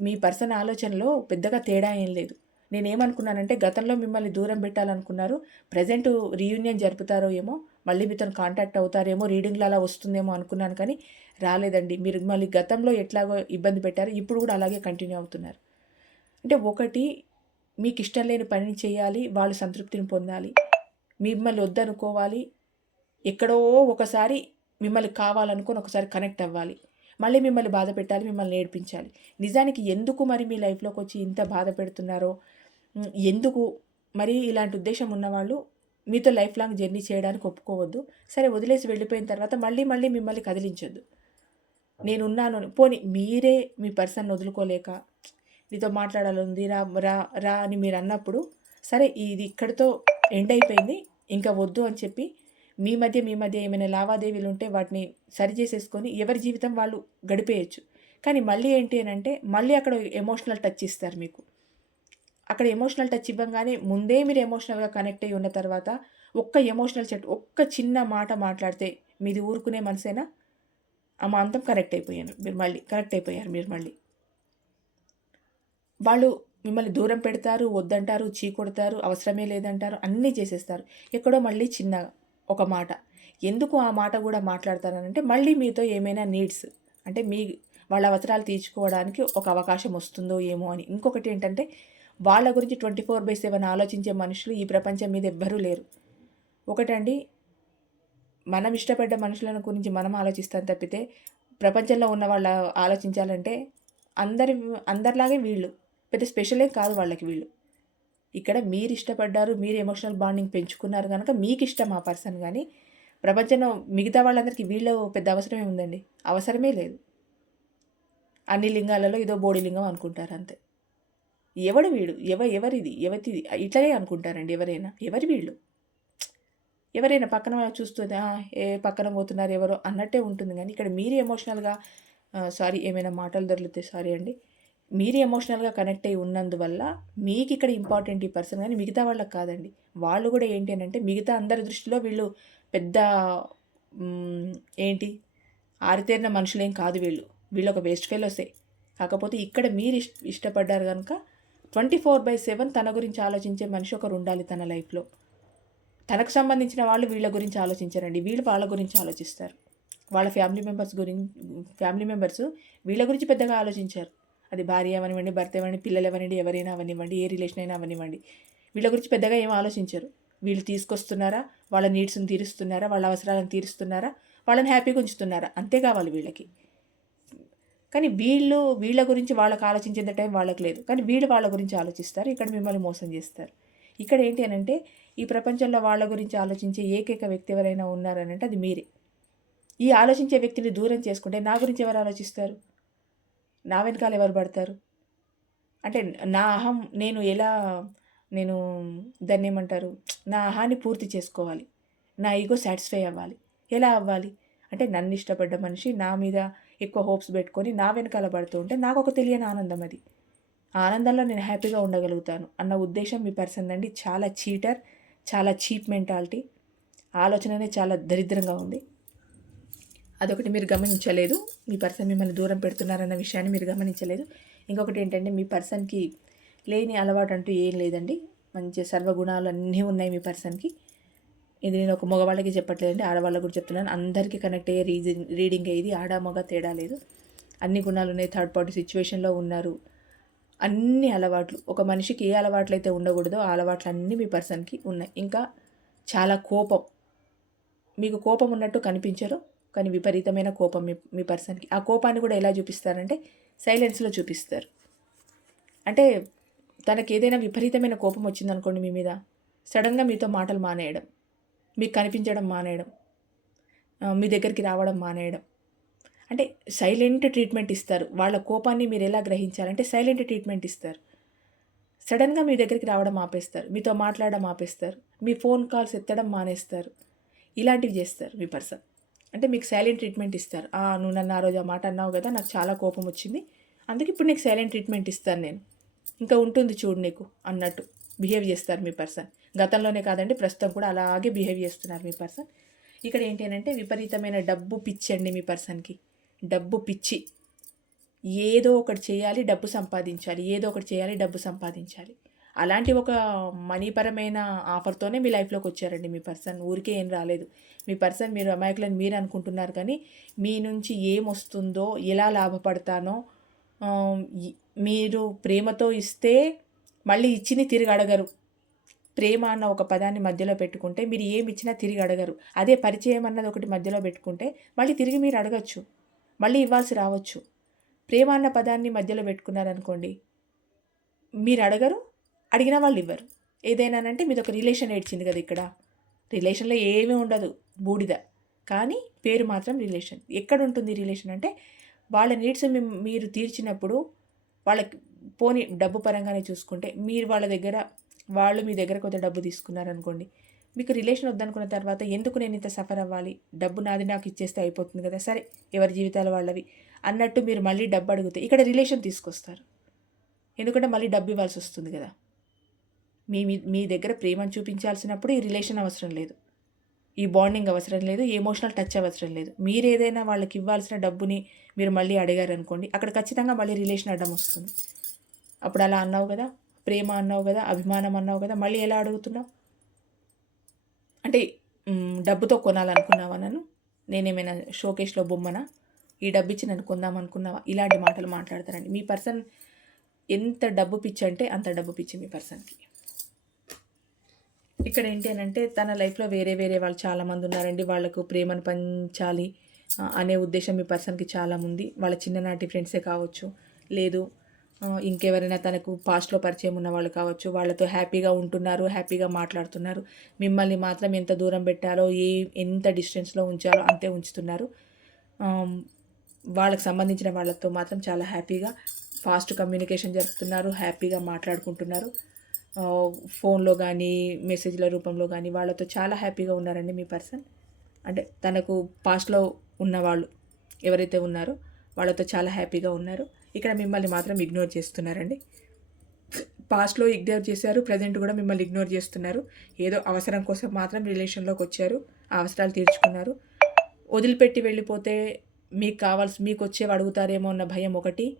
మీ పర్సన్ ఆలోచనలో పెద్దగా తేడా ఏం లేదు. నేనేమనుకున్నానంటే గతంలో మిమ్మల్ని దూరం పెట్టాలనుకున్నారు. ప్రజెంట్ రీయూనియన్ జరుపుతారో ఏమో మళ్ళీ మీతో కాంటాక్ట్ అవుతారేమో రీడింగ్లో అలా వస్తుందేమో అనుకున్నాను కానీ రాలేదండి. మీరు మళ్ళీ గతంలో ఎట్లాగో ఇబ్బంది పెట్టారు ఇప్పుడు కూడా అలాగే కంటిన్యూ అవుతున్నారు. అంటే ఒకటి మీకు ఇష్టం లేని పనిని చేయాలి వాళ్ళు సంతృప్తిని పొందాలి. మిమ్మల్ని వద్దనుకోవాలి. ఎక్కడో ఒకసారి మిమ్మల్ని కావాలనుకొని ఒకసారి కనెక్ట్ అవ్వాలి. మళ్ళీ మిమ్మల్ని బాధ పెట్టాలి మిమ్మల్ని ఏడిపించాలి. నిజానికి ఎందుకు మరి మీ లైఫ్లోకి వచ్చి ఇంత బాధ పెడుతున్నారో? ఎందుకు? మరి ఇలాంటి ఉద్దేశం ఉన్నవాళ్ళు మీతో లైఫ్ లాంగ్ జర్నీ చేయడానికి ఒప్పుకోవద్దు. సరే వదిలేసి వెళ్ళిపోయిన తర్వాత మళ్ళీ మళ్ళీ మిమ్మల్ని కదిలించొద్దు. నేనున్నాను ఉన్నాను పోనీ మీరే మీ పర్సన్ వదులుకోలేక నీతో మాట్లాడాలి రా రా రా అని మీరు అన్నప్పుడు సరే ఇది ఇక్కడితో ఎండ్ అయిపోయింది ఇంకా వద్దు అని చెప్పి మీ మధ్య మీ మధ్య ఏమైనా లావాదేవీలు ఉంటే వాటిని సరి చేసేసుకొని ఎవరి జీవితం వాళ్ళు గడిపేయచ్చు. కానీ మళ్ళీ ఏంటి అని అంటే మళ్ళీ అక్కడ ఎమోషనల్ టచ్ ఇస్తారు మీకు. అక్కడ ఎమోషనల్ టచ్ ఇవ్వగానే ముందే మీరు ఎమోషనల్గా కనెక్ట్ అయ్యి ఉన్న తర్వాత ఒక్క ఎమోషనల్ చెట్ ఒక్క చిన్న మాట మాట్లాడితే మీది ఊరుకునే మనసేనా? ఆ అంతం కరెక్ట్ అయిపోయాను. మీరు మళ్ళీ కరెక్ట్ అయిపోయారు మీరు మళ్ళీ. వాళ్ళు మిమ్మల్ని దూరం పెడతారు వద్దంటారు చీ కొడతారు అవసరమే లేదంటారు అన్నీ చేసేస్తారు. ఎక్కడో మళ్ళీ చిన్న ఒక మాట. ఎందుకు ఆ మాట కూడా మాట్లాడతారనంటే మళ్ళీ మీతో ఏమైనా నీడ్స్ అంటే మీ వాళ్ళ అవసరాలు తీర్చుకోవడానికి ఒక అవకాశం వస్తుందో ఏమో అని. ఇంకొకటి ఏంటంటే వాళ్ళ గురించి ట్వంటీ ఫోర్ బై సెవెన్ ఆలోచించే మనుషులు ఈ ప్రపంచం మీద ఎవ్వరూ లేరు. ఒకటండి మనం ఇష్టపడ్డ మనుషులను గురించి మనం ఆలోచిస్తాం తప్పితే ప్రపంచంలో ఉన్న వాళ్ళ ఆలోచించాలంటే అందరి అందరిలాగే వీళ్ళు. పెద్ద స్పెషలే కాదు వాళ్ళకి వీళ్ళు. ఇక్కడ మీరు ఇష్టపడ్డారు మీరు ఎమోషనల్ బాండింగ్ పెంచుకున్నారు కనుక మీకు ఇష్టం ఆ పర్సన్ కానీ ప్రపంచంలో మిగతా వాళ్ళందరికీ వీళ్ళు పెద్ద అవసరమే ఉందండి. అవసరమే లేదు. అన్ని లింగాలలో ఏదో బోడి లింగం అనుకుంటారు అంతే. ఎవడు వీడు? ఎవ ఎవరిది? ఎవరిది? ఇట్లనే అనుకుంటారండి ఎవరైనా. ఎవరి వీళ్ళు? ఎవరైనా పక్కన చూస్తుంది ఏ పక్కన పోతున్నారు ఎవరో అన్నట్టే ఉంటుంది. కానీ ఇక్కడ మీరు ఎమోషనల్గా సారీ ఏమైనా మాటలు దొరికితే సారీ అండి. మీరు ఎమోషనల్గా కనెక్ట్ అయి ఉన్నందువల్ల మీకు ఇక్కడ ఇంపార్టెంట్ ఈ పర్సన్ కానీ మిగతా వాళ్ళకి కాదండి. వాళ్ళు కూడా ఏంటి అని అంటే మిగతా అందరి దృష్టిలో వీళ్ళు పెద్ద ఏంటి? ఆరితేరిన మనుషులేం కాదు వీళ్ళు. వీళ్ళు ఒక వేస్ట్ ఫెలోసే కాకపోతే ఇక్కడ మీరు ఇష్ట ఇష్టపడ్డారు కనుక ట్వంటీ ఫోర్ బై సెవెన్ తన గురించి ఆలోచించే మనిషి ఒకరు ఉండాలి తన లైఫ్లో. తనకు సంబంధించిన వాళ్ళు వీళ్ళ గురించి ఆలోచించారండి. వీళ్ళు వాళ్ళ గురించి ఆలోచిస్తారు. వాళ్ళ ఫ్యామిలీ మెంబర్స్ గురించి ఫ్యామిలీ మెంబర్స్ వీళ్ళ గురించి పెద్దగా ఆలోచించారు. అది భార్య అవనివ్వండి భర్త అవనివ్వండి పిల్లలు అవనివ్వండి ఎవరైనా అవనివ్వండి ఏ రిలేషన్ అయినా అవనివ్వండి. వీళ్ళ గురించి పెద్దగా ఏం ఆలోచించరు. వీళ్ళు తీసుకొస్తున్నారా? వాళ్ళ నీడ్స్ని తీరుస్తున్నారా? వాళ్ళ అవసరాలను తీరుస్తున్నారా? వాళ్ళని హ్యాపీగా ఉంచుతున్నారా? అంతే కావాలి వీళ్ళకి. కానీ వీళ్ళు వీళ్ళ గురించి వాళ్ళకి ఆలోచించేంత టైం వాళ్ళకి లేదు. కానీ వీళ్ళు వాళ్ళ గురించి ఆలోచిస్తారు. ఇక్కడ మిమ్మల్ని మోసం చేస్తారు. ఇక్కడ ఏంటి అని అంటే ఈ ప్రపంచంలో వాళ్ళ గురించి ఆలోచించే ఏకైక వ్యక్తి ఎవరైనా ఉన్నారనంటే అది మీరే. ఈ ఆలోచించే వ్యక్తిని దూరం చేసుకుంటే నా గురించి ఎవరు ఆలోచిస్తారు? నా వెనకాల ఎవరు పడతారు? అంటే నా అహం నేను ఎలా నేను దాన్ని ఏమంటారు? నా అహాన్ని పూర్తి చేసుకోవాలి. నా ఈగో సాటిస్ఫై అవ్వాలి. ఎలా అవ్వాలి? అంటే నన్ను ఇష్టపడ్డ మనిషి నా మీద ఎక్కువ హోప్స్ పెట్టుకొని నా వెనకాల పడుతూ ఉంటే నాకు ఒక తెలియని ఆనందం అది. ఆనందంలో నేను హ్యాపీగా ఉండగలుగుతాను అన్న ఉద్దేశం మీ పర్సన్ అండి. చాలా చీటర్ చాలా చీప్ మెంటాలిటీ ఆలోచననే చాలా దరిద్రంగా ఉంది. అదొకటి మీరు గమనించలేదు. మీ పర్సన్ మిమ్మల్ని దూరం పెడుతున్నారన్న విషయాన్ని మీరు గమనించలేదు. ఇంకొకటి ఏంటంటే మీ పర్సన్కి లేని అలవాటు అంటూ ఏం లేదండి. మంచి సర్వగుణాలు అన్నీ ఉన్నాయి మీ పర్సన్కి. ఇది నేను ఒక మగవాళ్ళకి చెప్పట్లేదండి ఆడవాళ్ళకి కూడా చెప్తున్నాను. అందరికీ కనెక్ట్ అయ్యే రీజన్ రీడింగ్ ఇది ఆడ మగ తేడా లేదు. అన్ని గుణాలు ఉన్నాయి. థర్డ్ పార్టీ సిచ్యువేషన్లో ఉన్నారు. అన్ని అలవాట్లు ఒక మనిషికి ఏ అలవాట్లు అయితే ఉండకూడదో ఆ అలవాట్లు అన్నీ మీ పర్సన్కి ఉన్నాయి. ఇంకా చాలా కోపం. మీకు కోపం ఉన్నట్టు కనిపించరు. కానీ విపరీతమైన కోపం మీ మీ పర్సన్కి. ఆ కోపాన్ని కూడా ఎలా చూపిస్తారంటే సైలెన్స్లో చూపిస్తారు. అంటే తనకి ఏదైనా విపరీతమైన కోపం వచ్చిందనుకోండి మీ మీద సడన్గా మీతో మాటలు మానేయడం మీకు కనిపించడం మానేయడం మీ దగ్గరికి రావడం మానేయడం. అంటే సైలెంట్ ట్రీట్మెంట్ ఇస్తారు. వాళ్ళ కోపాన్ని మీరు ఎలా గ్రహించాలంటే సైలెంట్ ట్రీట్మెంట్ ఇస్తారు. సడన్గా మీ దగ్గరికి రావడం ఆపేస్తారు. మీతో మాట్లాడడం ఆపేస్తారు. మీ ఫోన్ కాల్స్ ఎత్తడం మానేస్తారు. ఇలాంటివి చేస్తారు మీ పర్సన్. అంటే మీకు సైలెంట్ ట్రీట్మెంట్ ఇస్తారు. నువ్వు నన్ను ఆ రోజు ఆ మాట అన్నావు కదా నాకు చాలా కోపం వచ్చింది. అందుకే ఇప్పుడు నీకు సైలెంట్ ట్రీట్మెంట్ ఇస్తాను నేను. ఇంకా ఉంటుంది చూడు నీకు అన్నట్టు బిహేవ్ చేస్తారు మీ పర్సన్. గతంలోనే కాదండి ప్రస్తుతం కూడా అలాగే బిహేవ్ చేస్తున్నారు మీ పర్సన్. ఇక్కడ ఏంటి అంటే విపరీతమైన డబ్బు పిచ్చి అండి మీ పర్సన్కి. డబ్బు పిచ్చి. ఏదో ఒకటి చేయాలి డబ్బు సంపాదించాలి. ఏదో ఒకటి చేయాలి డబ్బు సంపాదించాలి. అలాంటి ఒక మనీపరమైన ఆఫర్తోనే మీ లైఫ్లోకి వచ్చారండి మీ పర్సన్. ఊరికే ఏం రాలేదు. మీ పర్సన్ మీరు అమాయకులని మీరు అనుకుంటున్నారు కానీ మీ నుంచి ఏం వస్తుందో ఎలా లాభపడతానో మీరు ప్రేమతో ఇస్తే మళ్ళీ ఇచ్చిని తిరిగి అడగరు. ప్రేమ అన్న ఒక పదాన్ని మధ్యలో పెట్టుకుంటే మీరు ఏమి ఇచ్చినా తిరిగి అడగరు. అదే పరిచయం అన్నది ఒకటి మధ్యలో పెట్టుకుంటే మళ్ళీ తిరిగి మీరు అడగచ్చు. మళ్ళీ ఇవ్వాల్సి రావచ్చు. ప్రేమ అన్న పదాన్ని మధ్యలో పెట్టుకున్నారనుకోండి మీరు అడగరు అడిగిన వాళ్ళు ఇవ్వరు. ఏదైనానంటే మీది ఒక రిలేషన్ ఏడ్చింది కదా ఇక్కడ. రిలేషన్లో ఏమీ ఉండదు బూడిద. కానీ పేరు మాత్రం రిలేషన్ ఎక్కడ ఉంటుంది రిలేషన్ అంటే వాళ్ళ నీడ్స్ మీరు తీర్చినప్పుడు వాళ్ళకి పోనీ డబ్బు పరంగానే చూసుకుంటే మీరు వాళ్ళ దగ్గర వాళ్ళు మీ దగ్గర కొంత డబ్బు తీసుకున్నారనుకోండి మీకు రిలేషన్ వద్దనుకున్న తర్వాత ఎందుకు నేను ఇంత సఫర్ అవ్వాలి? డబ్బు నాది నాకు ఇచ్చేస్తే అయిపోతుంది కదా సరే ఎవరి జీవితాలు వాళ్ళవి అన్నట్టు మీరు మళ్ళీ డబ్బు అడిగితే ఇక్కడ రిలేషన్ తీసుకొస్తారు. ఎందుకంటే మళ్ళీ డబ్బు ఇవ్వాల్సి వస్తుంది కదా. మీ మీ దగ్గర ప్రేమను చూపించాల్సినప్పుడు ఈ రిలేషన్ అవసరం లేదు. ఈ బాండింగ్ అవసరం లేదు ఎమోషనల్ టచ్ అవసరం లేదు. మీరు ఏదైనా వాళ్ళకి ఇవ్వాల్సిన డబ్బుని మీరు మళ్ళీ అడిగారు అనుకోండి అక్కడ ఖచ్చితంగా మళ్ళీ రిలేషన్ అడ్డం వస్తుంది. అప్పుడు అలా అన్నావు కదా ప్రేమ అన్నావు కదా అభిమానం అన్నావు కదా మళ్ళీ ఎలా అడుగుతున్నావు? అంటే డబ్బుతో కొనాలనుకున్నావా నన్ను? నేనేమైనా షోకేష్లో బొమ్మనా? ఈ డబ్బు ఇచ్చి నన్ను కొందాం అనుకున్నావా ఇలాంటి మాటలు మాట్లాడతారండి మీ పర్సన్ ఎంత డబ్బు పిచ్చి అంటే అంత డబ్బు పిచ్చి మీ పర్సన్కి. ఇక్కడ ఏంటి అని అంటే తన లైఫ్లో వేరే వేరే వాళ్ళు చాలామంది ఉన్నారండి. వాళ్ళకు ప్రేమను పంచాలి అనే ఉద్దేశం మీ పర్సన్కి చాలా ఉంది వాళ్ళ చిన్ననాటి ఫ్రెండ్సే కావచ్చు లేదు ఇంకెవరైనా తనకు పాస్ట్లో పరిచయం ఉన్న వాళ్ళు కావచ్చు వాళ్ళతో హ్యాపీగా ఉంటున్నారు హ్యాపీగా మాట్లాడుతున్నారు. మిమ్మల్ని మాత్రం ఎంత దూరం పెట్టాలో ఏ ఎంత డిస్టెన్స్లో ఉంచాలో అంతే ఉంచుతున్నారు. వాళ్ళకి సంబంధించిన వాళ్ళతో మాత్రం చాలా హ్యాపీగా ఫాస్ట్ కమ్యూనికేషన్ జరుపుతున్నారు హ్యాపీగా మాట్లాడుకుంటున్నారు. ఫోన్లో కానీ మెసేజ్ల రూపంలో కానీ వాళ్ళతో చాలా హ్యాపీగా ఉన్నారండి మీ పర్సన్. అంటే తనకు పాస్ట్లో ఉన్నవాళ్ళు ఎవరైతే ఉన్నారో వాళ్ళతో చాలా హ్యాపీగా ఉన్నారు. ఇక్కడ మిమ్మల్ని మాత్రం ఇగ్నోర్ చేస్తున్నారండి. పాస్ట్లో ఇగ్నోర్ చేశారు ప్రజెంట్ కూడా మిమ్మల్ని ఇగ్నోర్ చేస్తున్నారు. ఏదో అవసరం కోసం మాత్రం రిలేషన్లోకి వచ్చారు ఆ అవసరాలు తీర్చుకున్నారు. వదిలిపెట్టి వెళ్ళిపోతే మీకు కావాల్సి మీకు వచ్చేవి అడుగుతారేమో అన్న భయం ఒకటి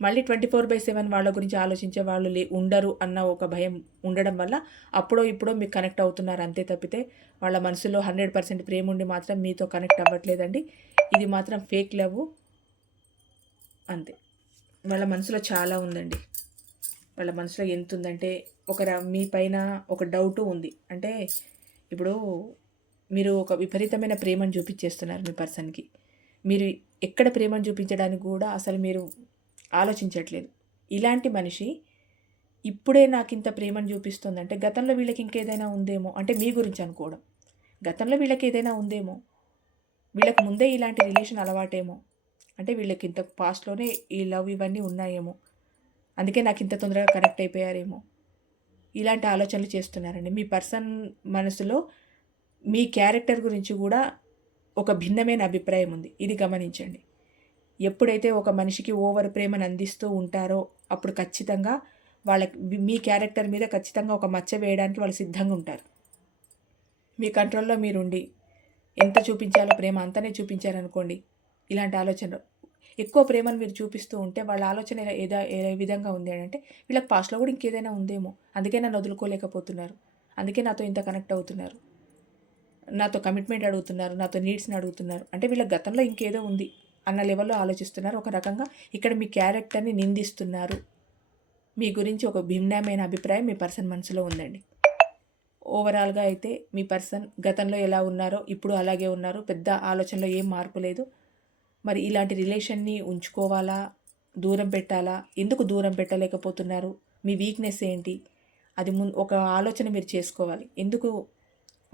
మళ్ళీ ట్వంటీ ఫోర్ బై సెవెన్ వాళ్ళ గురించి ఆలోచించే వాళ్ళు లే ఉండరు అన్న ఒక భయం ఉండడం వల్ల అప్పుడో ఇప్పుడో మీకు కనెక్ట్ అవుతున్నారు అంతే తప్పితే వాళ్ళ మనసులో హండ్రెడ్ పర్సెంట్ ప్రేమ ఉండి మాత్రం మీతో కనెక్ట్ అవ్వట్లేదండి. ఇది మాత్రం ఫేక్ లవ్ అంతే. వాళ్ళ మనసులో చాలా ఉందండి. వాళ్ళ మనసులో ఎంత ఉందంటే ఒక ర- మీ పైన ఒక డౌటు ఉంది. అంటే ఇప్పుడు మీరు ఒక విపరీతమైన ప్రేమను చూపించేస్తున్నారు మీ పర్సన్కి మీరు ఎక్కడ ప్రేమను చూపించడానికి కూడా అసలు మీరు ఆలోచించట్లేదు. ఇలాంటి మనిషి ఇప్పుడే నాకు ఇంత ప్రేమను చూపిస్తుందంటే గతంలో వీళ్ళకి ఇంకేదైనా ఉందేమో అంటే మీ గురించి అనుకోవడం. గతంలో వీళ్ళకి ఏదైనా ఉందేమో? వీళ్ళకి ముందే ఇలాంటి రిలేషన్ అలవాటేమో? అంటే వీళ్ళకి ఇంత పాస్ట్లోనే ఈ లవ్ ఇవన్నీ ఉన్నాయేమో? అందుకే నాకు ఇంత తొందరగా కనెక్ట్ అయిపోయారేమో? ఇలాంటి ఆలోచనలు చేస్తున్నారండి. మీ పర్సన్ మనసులో మీ క్యారెక్టర్ గురించి కూడా ఒక భిన్నమైన అభిప్రాయం ఉంది. ఇది గమనించండి. ఎప్పుడైతే ఒక మనిషికి ఓవర్ ప్రేమను అందిస్తూ ఉంటారో అప్పుడు ఖచ్చితంగా వాళ్ళకి మీ క్యారెక్టర్ మీద ఖచ్చితంగా ఒక మచ్చ వేయడానికి వాళ్ళు సిద్ధంగా ఉంటారు. మీ కంట్రోల్లో మీరుండి ఎంత చూపించాలో ప్రేమ అంతనే చూపించారనుకోండి ఇలాంటి ఆలోచన ఎక్కువ ప్రేమను మీరు చూపిస్తూ ఉంటే వాళ్ళ ఆలోచన ఏదో ఏ విధంగా ఉంది అని అంటే వీళ్ళకి పాస్ట్లో కూడా ఇంకేదైనా ఉందేమో అందుకే నన్ను వదులుకోలేకపోతున్నారు అందుకే నాతో ఇంత కనెక్ట్ అవుతున్నారు నాతో కమిట్మెంట్ అడుగుతున్నారు నాతో నీడ్స్ని అడుగుతున్నారు. అంటే వీళ్ళ గతంలో ఇంకేదో ఉంది. అన్న లెవెల్లో ఆలోచిస్తున్నారు. ఒక రకంగా ఇక్కడ మీ క్యారెక్టర్ని నిందిస్తున్నారు. మీ గురించి ఒక భిన్నమైన అభిప్రాయం మీ పర్సన్ మనసులో ఉందండి. ఓవరాల్గా అయితే మీ పర్సన్ గతంలో ఎలా ఉన్నారో ఇప్పుడు అలాగే ఉన్నారు. పెద్ద ఆలోచనలో ఏం మార్పు లేదు. మరి ఇలాంటి రిలేషన్ని ఉంచుకోవాలా? దూరం పెట్టాలా? ఎందుకు దూరం పెట్టలేకపోతున్నారు? మీ వీక్నెస్ ఏంటి? అది ముందు ఒక ఆలోచన మీరు చేసుకోవాలి. ఎందుకు?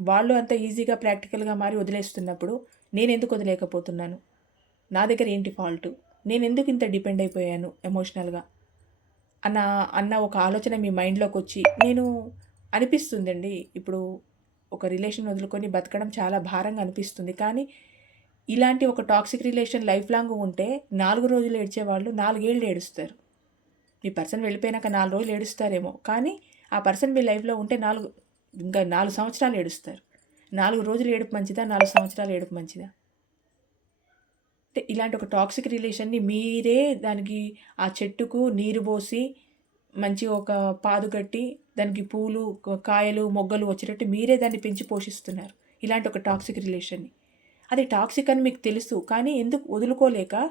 వాళ్ళు అంత ఈజీగా ప్రాక్టికల్గా మారి వదిలేస్తున్నప్పుడు నేను ఎందుకు వదిలేకపోతున్నాను? నా దగ్గర ఏంటి ఫాల్ట్? నేను ఎందుకు ఇంత డిపెండ్ అయిపోయాను ఎమోషనల్గా? అన్న అన్న ఒక ఆలోచన మీ మైండ్లోకి వచ్చి నేను అనిపిస్తుందండి. ఇప్పుడు ఒక రిలేషన్ వదులుకొని బతకడం చాలా భారంగా అనిపిస్తుంది. కానీ ఇలాంటి ఒక టాక్సిక్ రిలేషన్ లైఫ్ లాంగ్ ఉంటే నాలుగు రోజులు ఏడ్చేవాళ్ళు నాలుగేళ్ళు ఏడుస్తారు. మీ పర్సన్ వెళ్ళిపోయినాక నాలుగు రోజులు ఏడుస్తారేమో. కానీ ఆ పర్సన్ మీ లైఫ్లో ఉంటే నాలుగు ఇంకా నాలుగు సంవత్సరాలు ఏడుస్తారు. నాలుగు రోజులు ఏడుపు మంచిదా? నాలుగు సంవత్సరాలు ఏడుపు మంచిదా? ఇలాంటి ఒక టాక్సిక్ రిలేషన్ని మీరే దానికి ఆ చెట్టుకు నీరు పోసి మంచి ఒక పాదు కట్టి దానికి పూలు కాయలు మొగ్గలు వచ్చేటట్టు మీరే దాన్ని పెంచి పోషిస్తున్నారు. ఇలాంటి ఒక టాక్సిక్ రిలేషన్ని అది టాక్సిక్ అని మీకు తెలుసు కానీ ఎందుకు వదులుకోలేక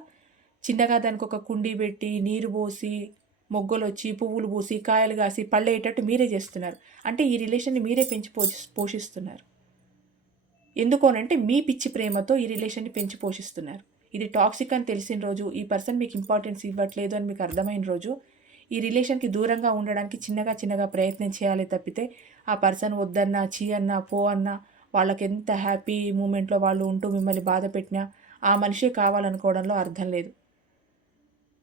చిన్నగా దానికి ఒక కుండీ పెట్టి నీరు పోసి మొగ్గలు వచ్చి పువ్వులు పూసి కాయలు కాసి పళ్ళేటట్టు మీరే చేస్తున్నారు. అంటే ఈ రిలేషన్ని మీరే పెంచి పోషి పోషిస్తున్నారు. ఎందుకోనంటే మీ పిచ్చి ప్రేమతో ఈ రిలేషన్ని పెంచి పోషిస్తున్నారు. ఇది టాక్సిక్ అని తెలిసిన రోజు ఈ పర్సన్ మీకు ఇంపార్టెన్స్ ఇవ్వట్లేదు అని మీకు అర్థమైన రోజు. ఈ రిలేషన్కి దూరంగా ఉండడానికి చిన్నగా చిన్నగా ప్రయత్నం చేయాలి తప్పితే ఆ పర్సన్ వద్దన్నా చీ అన్నా పో అన్నా వాళ్ళకి ఎంత హ్యాపీ మూమెంట్లో వాళ్ళు ఉంటూ మిమ్మల్ని బాధ పెట్టినా ఆ మనిషే కావాలనుకోవడంలో అర్థం లేదు.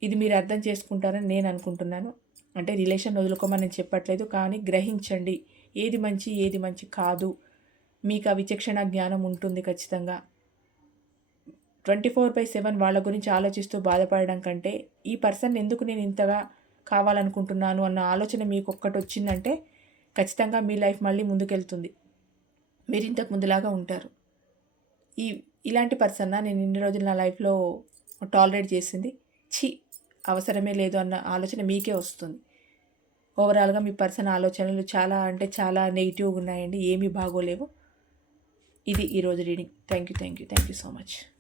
ఇది మీరు అర్థం చేసుకుంటారని నేను అనుకుంటున్నాను. అంటే రిలేషన్ వదులుకోమని నేను చెప్పట్లేదు కానీ గ్రహించండి. ఏది మంచి ఏది మంచి కాదు. మీకు ఆ విచక్షణ జ్ఞానం ఉంటుంది ఖచ్చితంగా. ట్వంటీ ఫోర్ బై సెవెన్ వాళ్ళ గురించి ఆలోచిస్తూ బాధపడడం కంటే ఈ పర్సన్ ఎందుకు నేను ఇంతగా కావాలనుకుంటున్నాను అన్న ఆలోచన మీకు ఒక్కటి వచ్చిందంటే ఖచ్చితంగా మీ లైఫ్ మళ్ళీ ముందుకెళ్తుంది. మీరు ఇంతకు ముందులాగా ఉంటారు. ఈ ఇలాంటి పర్సన్న నేను ఇన్ని రోజులు నా లైఫ్లో టాలరేట్ చేసింది? ఛీ అవసరమే లేదు అన్న ఆలోచన మీకే వస్తుంది. ఓవరాల్గా మీ పర్సన్ ఆలోచనలు చాలా అంటే చాలా నెగిటివ్గా ఉన్నాయండి. ఏమీ బాగోలేవు. ఇది ఈరోజు reading. Thank you thank you thank you so much.